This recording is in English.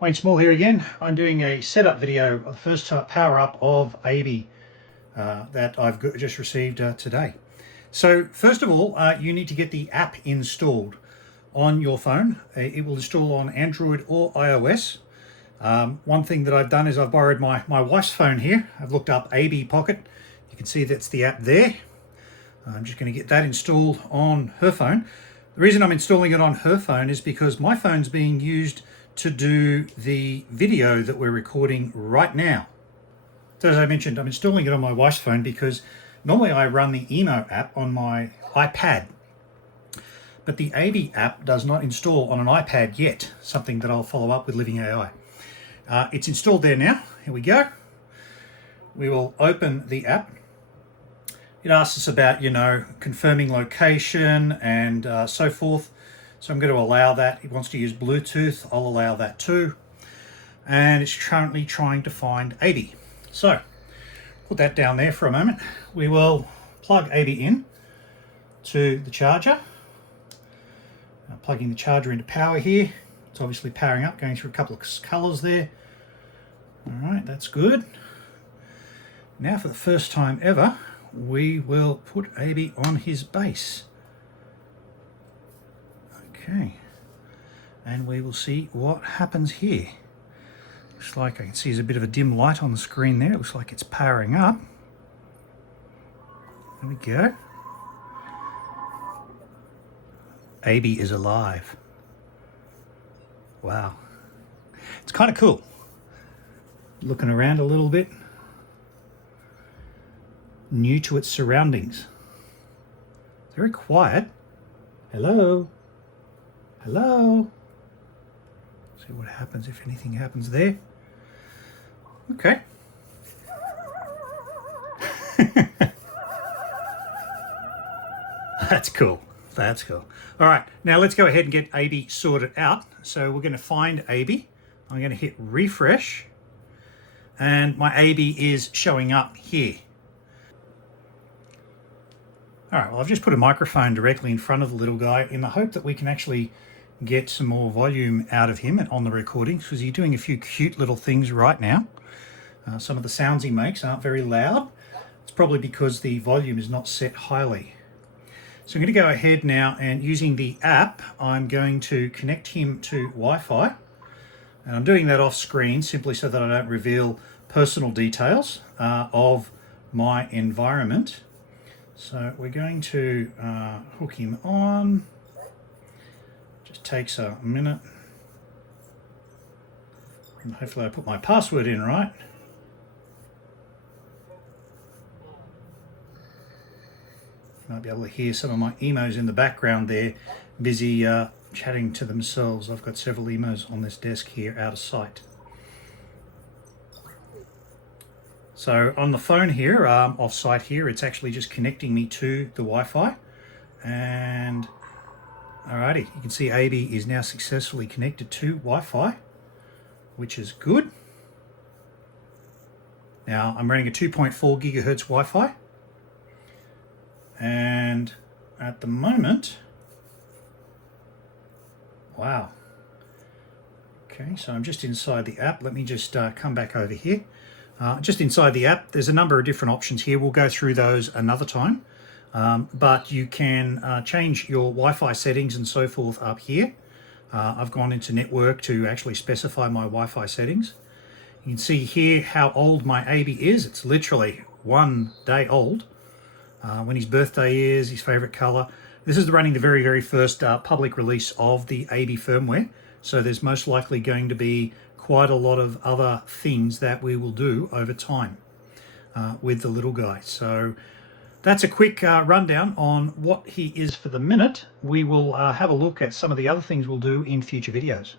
Wayne Small here again. I'm doing a setup video of the first power up of AIBI that I've just received today. So first of all, you need to get the app installed on your phone. It will install on Android or iOS. One thing that I've done is I've borrowed my wife's phone here. I've looked up AIBI Pocket. You can see that's the app there. I'm just going to get that installed on her phone. The reason I'm installing it on her phone is because my phone's being used to do the video that we're recording right now. So as I mentioned, I'm installing it on my wife's phone because normally I run the Emo app on my iPad, but the AIBI app does not install on an iPad yet, something that I'll follow up with Living.ai. It's installed there now. Here we go. We will open the app. It asks us about, confirming location and so forth. So I'm going to allow that. It wants to use Bluetooth. I'll allow that too. And it's currently trying to find AIBI. So put that down there for a moment. We will plug AIBI in to the charger. Plugging the charger into power here. It's obviously powering up, going through a couple of colors there. All right, that's good. Now for the first time ever, we will put AIBI on his base. Okay, and we will see what happens here. Looks like I can see there's a bit of a dim light on the screen there. It looks like it's powering up. There we go. AIBI is alive. Wow. It's kind of cool. Looking around a little bit. New to its surroundings. Very quiet. Hello. Hello. See what happens if anything happens there. Okay. That's cool. That's cool. All right, now let's go ahead and get AIBI sorted out. So we're going to find AIBI. I'm going to hit refresh, and my AIBI is showing up here. All right, well, I've just put a microphone directly in front of the little guy in the hope that we can actually get some more volume out of him on the recordings, because he's doing a few cute little things right now. Some of the sounds he makes aren't very loud. It's probably because the volume is not set highly. So I'm going to go ahead now, and using the app, I'm going to connect him to Wi-Fi. And I'm doing that off screen simply so that I don't reveal personal details of my environment. So we're going to hook him on. Just takes a minute. And hopefully I put my password in right. You might be able to hear some of my emos in the background there, busy chatting to themselves. I've got several emos on this desk here out of sight. So on the phone here, off site here, it's actually just connecting me to the Wi-Fi. And alrighty, you can see AIBI is now successfully connected to Wi-Fi, which is good. Now I'm running a 2.4 gigahertz Wi-Fi. And at the moment, wow. Okay, so I'm just inside the app. Let me just come back over here. Just inside the app, there's a number of different options here. We'll go through those another time. But you can change your Wi-Fi settings and so forth up here. I've gone into network to actually specify my Wi-Fi settings. You can see here how old my AIBI is. It's literally 1 day old. When his birthday is, his favorite color. This is running the very, very first public release of the AIBI firmware. So there's most likely going to be quite a lot of other things that we will do over time with the little guy. So that's a quick rundown on what he is for the minute. We will have a look at some of the other things we'll do in future videos.